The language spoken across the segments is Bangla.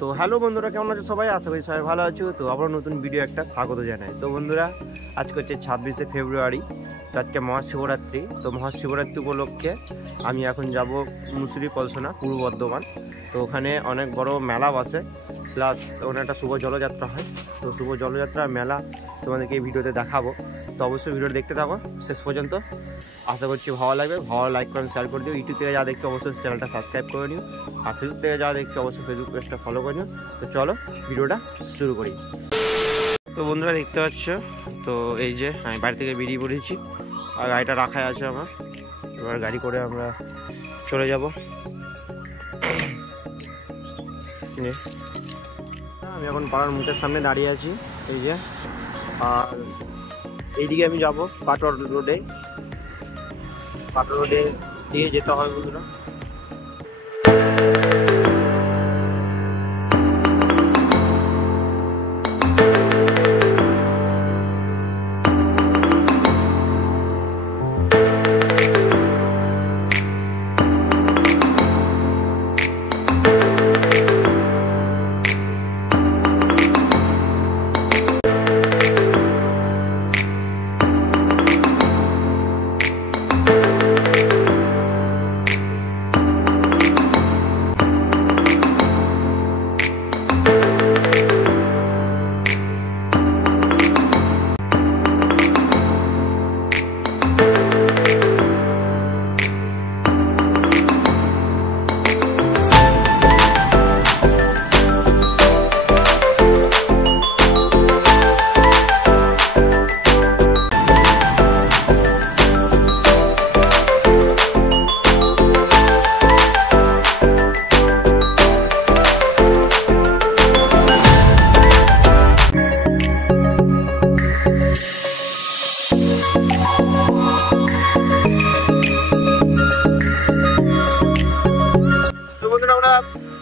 তো হ্যালো বন্ধুরা, কেমন আছো সবাই? আশা করি সবাই ভালো আছো। তো আবার নতুন ভিডিও একটা স্বাগত জানাই। তো বন্ধুরা, আজকে হচ্ছে 26শে ফেব্রুয়ারি, তো আজকে মহাশিবরাত্রি। তো মহাশিবরাত্রি উপলক্ষে আমি এখন যাব মুসুরি কলসোনা, পূর্ব বর্ধমান। তো ওখানে অনেক বড় মেলা বসে, প্লাস ওখানে একটা শুভ জলযাত্রা হয়। তো শুভ জলযাত্রা মেলা তোমাদেরকে এই ভিডিওতে দেখাবো। তো অবশ্যই ভিডিওটা দেখতে থাকো শেষ পর্যন্ত। আশা করছি ভালো লাগবে। ভালো লাইক করেন, শেয়ার করে দিও। ইউটিউব থেকে যা দেখছো অবশ্যই চ্যানেলটা সাবস্ক্রাইব করে নিও, আর ফেসবুক থেকে যা দেখছো অবশ্যই ফেসবুক পেজটা ফলো করে নিও। তো চলো ভিডিওটা শুরু করি। তো বন্ধুরা দেখতে পাচ্ছ, তো এই যে আমি বাড়ি থেকে বেরিয়ে পড়েছি, আর গাড়িটা রাখাই আছে আমার। এবার গাড়ি করে আমরা চলে যাব। আমি এখন পাড়ার মুখের সামনে দাঁড়িয়ে আছি, এই যে। আর এইদিকে আমি যাব কাটোয়া রোডে। কাটোয়া রোডে দিয়ে যেতে হয় বন্ধুরা।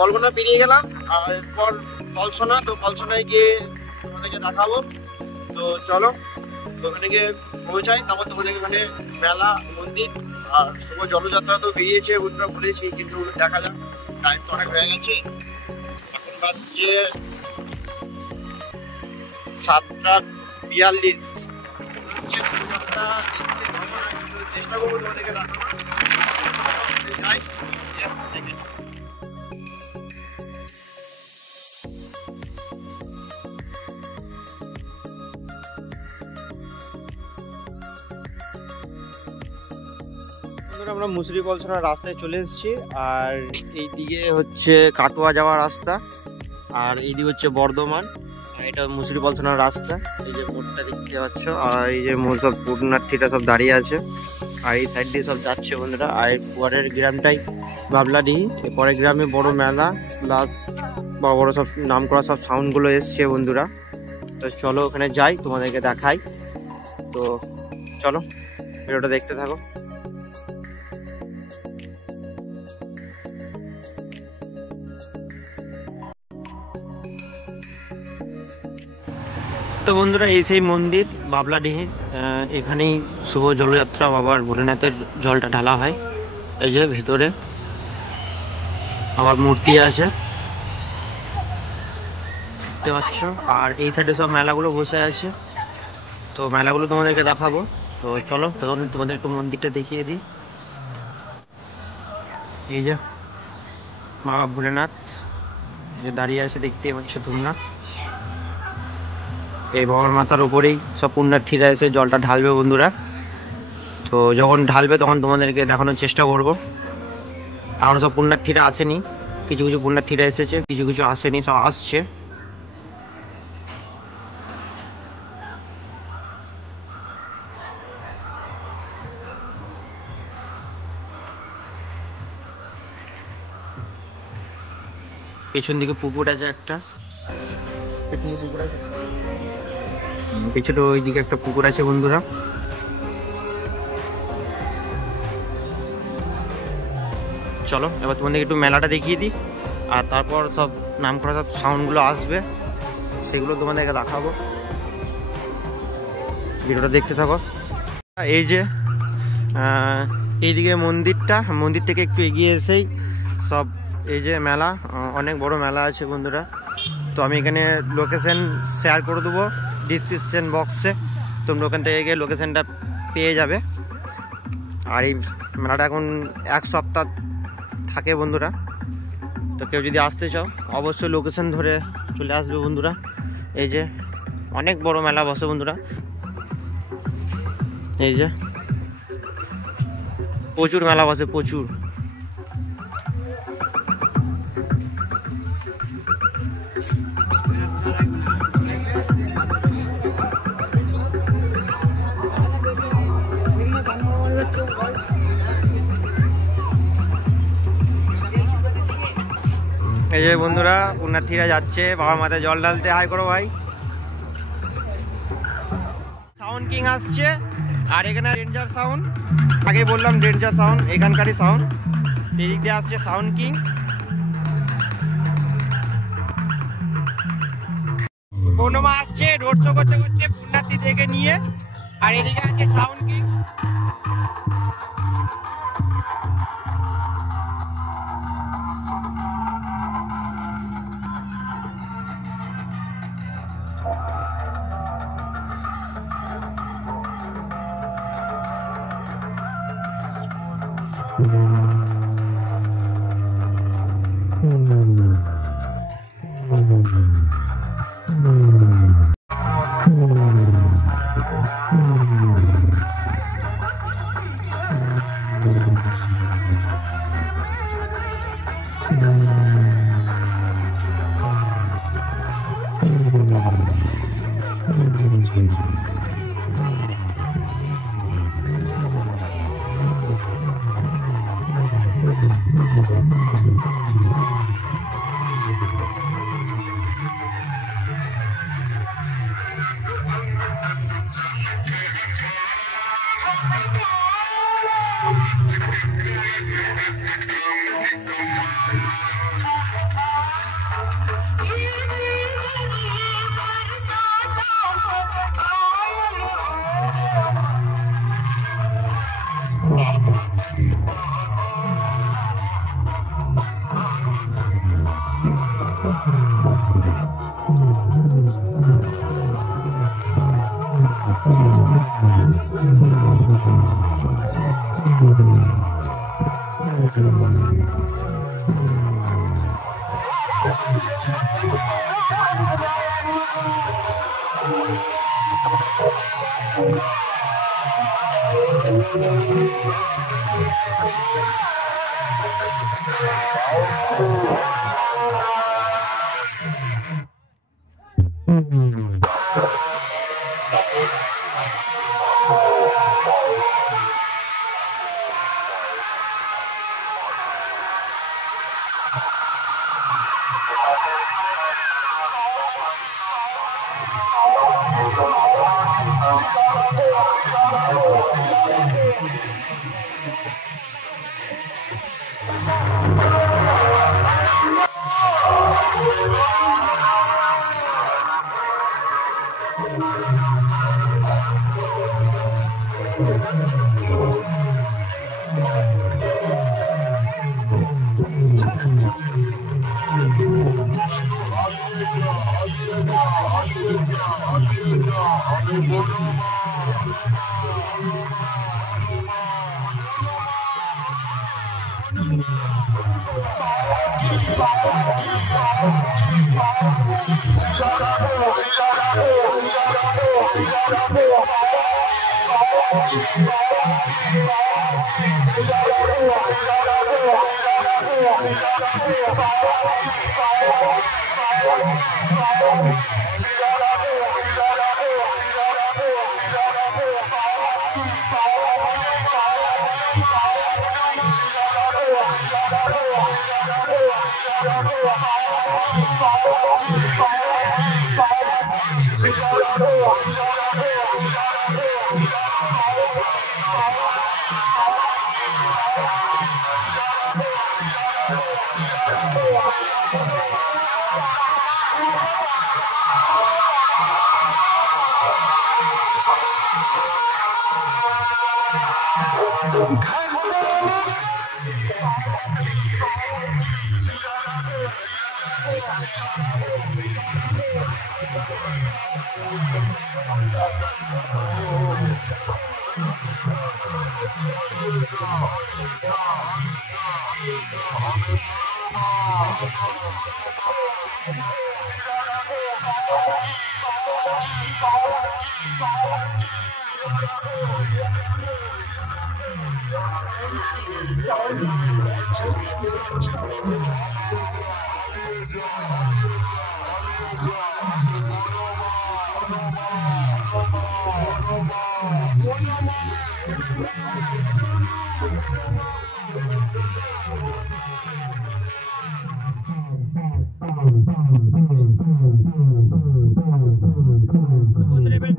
কলকাতা পেরিয়ে গেলাম, আর এরপর কলসোনা। তো কলসোনায় গিয়ে তোমাদেরকে দেখাবো। তো চলো ওখানে গিয়ে পৌঁছাই, তারপর তোমাদেরকে ওখানে মেলা, মন্দির আর শুভ জলযাত্রা তো বেরিয়েছে বন্ধুরা, বলেছি, কিন্তু দেখা যাক। টাইম তো অনেক হয়ে গেছে, এখন বাজছে 7:42। চেষ্টা করবো তোমাদেরকে দেখানো। যাই দেখে। আমরা মুসুরি কলসোনার রাস্তায় চলে এসেছি, আর এইদিকে হচ্ছে কাটোয়া যাওয়ার রাস্তা, আর এইদিকে হচ্ছে বর্ধমান, আর এটা মুসুরি কলসোনার রাস্তা। এই যে মোড়টা দেখতে পাচ্ছ, আর এই যে মোড় সব পুণ্যার্থীরা সব দাঁড়িয়ে আছে, আর এই সাইড দিয়ে সব যাচ্ছে বন্ধুরা। আর পরের গ্রামটাই বাবলাডি, পরের গ্রামে বড় মেলা, প্লাস বড় বড় সব নাম করা সব সাউন্ডগুলো এসছে বন্ধুরা। তো চলো ওখানে যাই, তোমাদেরকে দেখাই। তো চলো ভিডিওটা দেখতে থাকো। তো বন্ধুরা, এই সেই মন্দির বাবলাডিহি, এখানেই শুভ জলযাত্রা বাবার ভোলেনাথের জলটা ঢালা হয়। এই যে ভেতরে আবার মূর্তি আছে দেখতে পাচ্ছ, আর এই সাইডে সব মেলাগুলো বসে আছে। তো মেলাগুলো তোমাদেরকে দেখাবো। তো চলো তখন তোমাদের একটু মন্দিরটা দেখিয়ে দিই। এই যে বাবা ভোলেনাথ যে দাঁড়িয়ে আছে দেখতে পাচ্ছ তোমরা। এই বাবার মাথার উপরেই সব পুণ্যার্থীরা এসে জলটা ঢালবে বন্ধুরা। তো যখন ঢালবে তখন তোমাদেরকে দেখানোর চেষ্টা করবো। এখন সব পুণ্যার্থীরা আসেনি, কিছু কিছু পুণ্যার্থীরা এসেছে, কিছু কিছু আসেনি, সব আসছে। পেছন দিকে পুকুর আছে একটা, পেছনে ওই দিকে একটা পুকুর আছে বন্ধুরা। চলো এবার তোমাদেরকে একটু মেলাটা দেখিয়ে দিই, আর তারপর সব নাম করা সব সাউন্ডগুলো আসবে, সেগুলো তোমাদেরকে দেখাবো। ভিডিওটা দেখতে থাকো। এই যে এইদিকে মন্দিরটা, মন্দির থেকে একটু এগিয়ে এসেই সব এই যে মেলা, অনেক বড় মেলা আছে বন্ধুরা। তো আমি এখানে লোকেশন শেয়ার করে দেবো ডিসক্রিপশন বক্সে, তোমরা ওখান থেকে গিয়ে লোকেশনটা পেয়ে যাবে। আর এই মেলাটা এখন 1 সপ্তাহ থাকে বন্ধুরা। তো কেউ যদি আসতে চাও অবশ্যই লোকেশন ধরে চলে আসবে বন্ধুরা। এই যে অনেক বড় মেলা বসে বন্ধুরা, এই যে প্রচুর মেলা বসে, প্রচুর। এই যে বন্ধুরা পুণ্যার্থীরা যাচ্ছে বাবার মাথায় জল ঢালতে। হাই করো ভাই। সাউন্ড কিং আসছে, আর এখানে রেঞ্জার সাউন্ড, আগে বললাম রেঞ্জার সাউন্ড এখানকারই সাউন্ড। এদিক দিয়ে আসছে সাউন্ড কিং। বনমা আসছে রোড শো করতে করতে পুণ্যার্থীদেরকে নিয়ে, আর এদিকে আছে সাউন্ড কিং।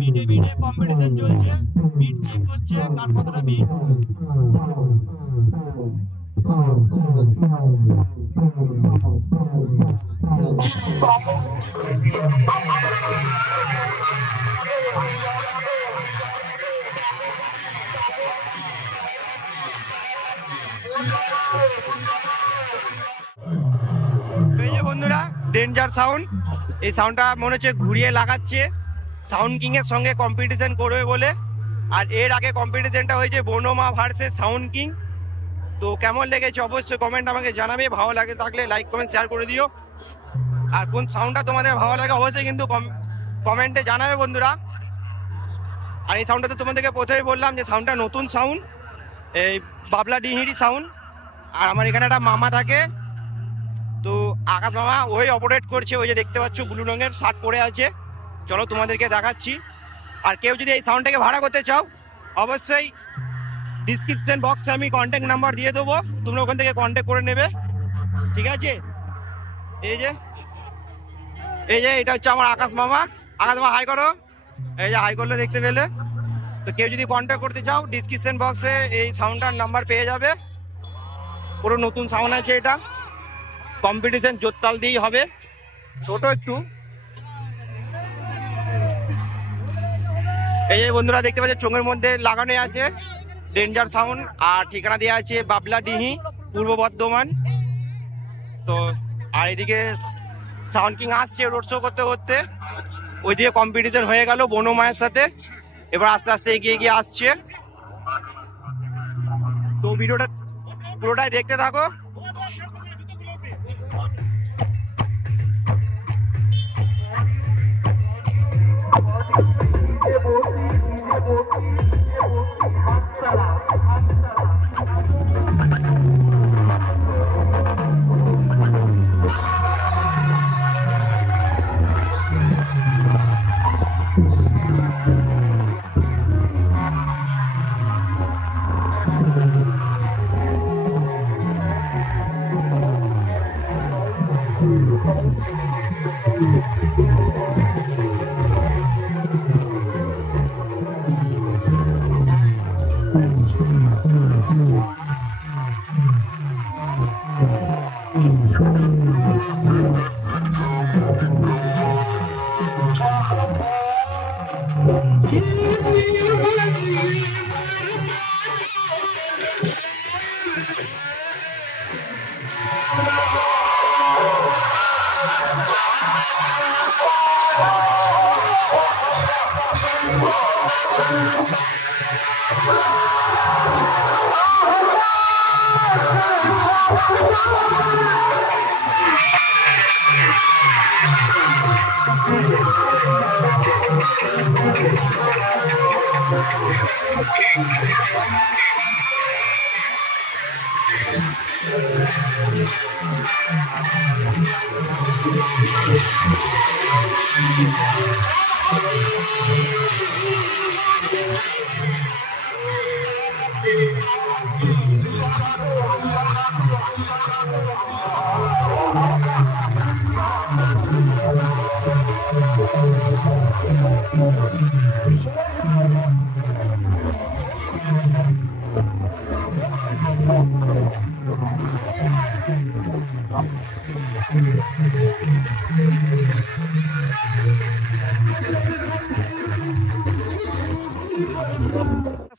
বিটে বিটে কম্পিটিশন চলছে, বিট চেক হচ্ছে কার কতটা বিট। এই যে বন্ধুরা ডেঞ্জার সাউন্ড, এই সাউন্ডটা মনে হচ্ছে ঘুরিয়ে লাগাচ্ছে সাউন্ড কিং এর সঙ্গে কম্পিটিশন করবে বলে। আর এর আগে কম্পিটিশনটা হয়েছে বনমা ভার্সেস সাউন্ড কিং। তো কেমন লেগেছে অবশ্যই কমেন্ট আমাকে জানাবে, ভালো লাগে থাকলে লাইক কমেন্ট শেয়ার করে দিও। আর কোন সাউন্ডটা তোমাদের ভালো লাগে অবশ্যই কিন্তু কমেন্টে জানাবে বন্ধুরা। আর এই সাউন্ডটা তো তোমাদেরকে প্রথমেই বললাম যে সাউন্ডটা নতুন সাউন্ড, এই বাবলা ডিহিরি সাউন্ড। আর আমার এখানে একটা মামা থাকে, তো আকাশ মামা ওই অপারেট করছে, ওই যে দেখতে পাচ্ছ ব্লু রঙের শার্ট পরে আছে। চলো তোমাদেরকে দেখাচ্ছি। আর কেউ যদি এই সাউন্ডটাকে ভাড়া করতে চাও অবশ্যই ডিসক্রিপশন বক্সে আমি কন্ট্যাক্ট নাম্বার দিয়ে দেবো, তোমরা ওখান থেকে কন্ট্যাক্ট করে নেবে, ঠিক আছে। এই যে এটা হচ্ছে আমার আকাশ মামা। আকাশ মামা হাই করো, এই যে হাই করলে দেখতে পেলে। তো কেউ যদি কন্ট্যাক্ট করতে চাও ডিসক্রিপশন বক্সে এই সাউন্ডটার নাম্বার পেয়ে যাবে। পুরো নতুন সাউন্ড আছে, এটা কম্পিটিশন জোরতাল দিয়েই হবে, ছোট একটু। এই যে বন্ধুরা দেখতে পাচ্ছ চোখের মধ্যে লাগানো আছে ডেঞ্জার সাউন্ড, আর ঠিকানা দেওয়া আছে বাবলা ডিহি, পূর্ব বর্ধমান। তো আর এদিকে সাউন্ড কিং আসছে রোড শো করতে করতে, ওইদিকে কম্পিটিশন হয়ে গেল বনমায়ের সাথে, এবার আস্তে আস্তে এগিয়ে এগিয়ে আসছে। তো ভিডিওটা পুরোটাই দেখতে থাকো।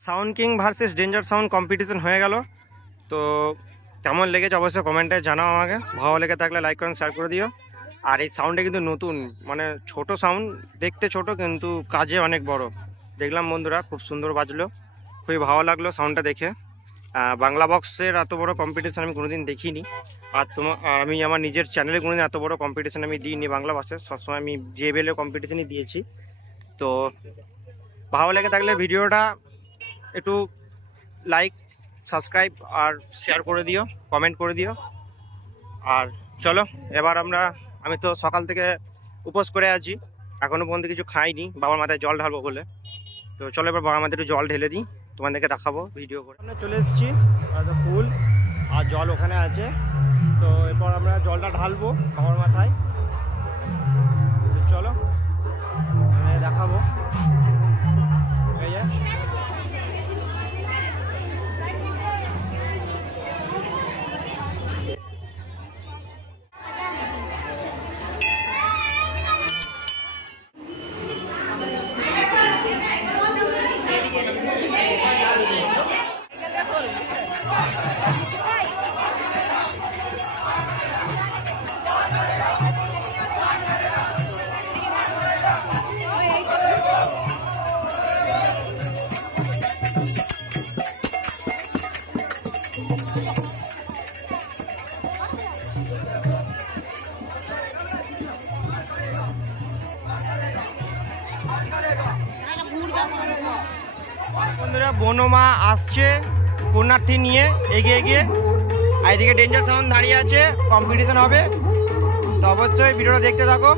Sound king versus danger sound competition হয়ে গেল। তো কেমন লেগেছে অবশ্যই কমেন্টে জানাও আমাকে, ভালো লেগে থাকলে লাইক করেন শেয়ার করে দিও। আর এই সাউন্ডটা কিন্তু নতুন, মানে ছোট সাউন্ড, দেখতে ছোট কিন্তু কাজে অনেক বড়। দেখলাম বন্ধুরা খুব সুন্দর বাজলো, খুবই ভালো লাগলো সাউন্ডটা দেখে। বাংলা বক্সের এত বড় কম্পিটিশান আমি কোনোদিন দেখিনি। আর আমি আমার নিজের চ্যানেলে কোনোদিন এত বড় কম্পিটিশান আমি দিইনি বাংলা বক্সের, সবসময় আমি JBL কম্পিটিশানই দিয়েছি। তো ভালো লেগে থাকলে ভিডিওটা একটু লাইক, সাবস্ক্রাইব আর শেয়ার করে দিও, কমেন্ট করে দিও। আর চলো এবার আমি তো সকাল থেকে উপোস করে আছি, এখনও পর্যন্ত কিছু খাইনি, বাবার মাথায় জল ঢালবো বলে। তো চলো এবার বাবার মাথায় একটু জল ঢেলে দিই, তোমাদেরকে দেখাবো ভিডিও করে। আমরা চলে এসেছি, ফুল আর জল ওখানে আছে। তো এরপর আমরা জলটা ঢালবো বাবার মাথায়। চলো দেখাবো। বন্ধুরা বনমা আসছে পুণ্যার্থী নিয়ে এগিয়ে এগিয়ে, আর এদিকে ডেঞ্জার সাউন্ড দাঁড়িয়ে আছে, কম্পিটিশন হবে। তো অবশ্যই ভিডিওটা দেখতে থাকো।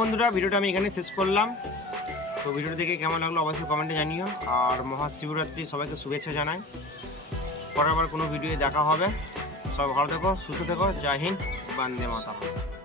বন্ধুরা ভিডিওটা আমি এখানে শেষ করলাম। তো ভিডিওটা দেখে কেমন লাগলো অবশ্যই কমেন্টে জানিও। আর মহাশিবরাত্রি সবাইকে শুভেচ্ছা জানাই। পরের বার কোনো ভিডিও দেখা হবে। সবাই ভালো থেকো, সুস্থ থেকো। জয় হিন্দ, বন্দে মাতরম।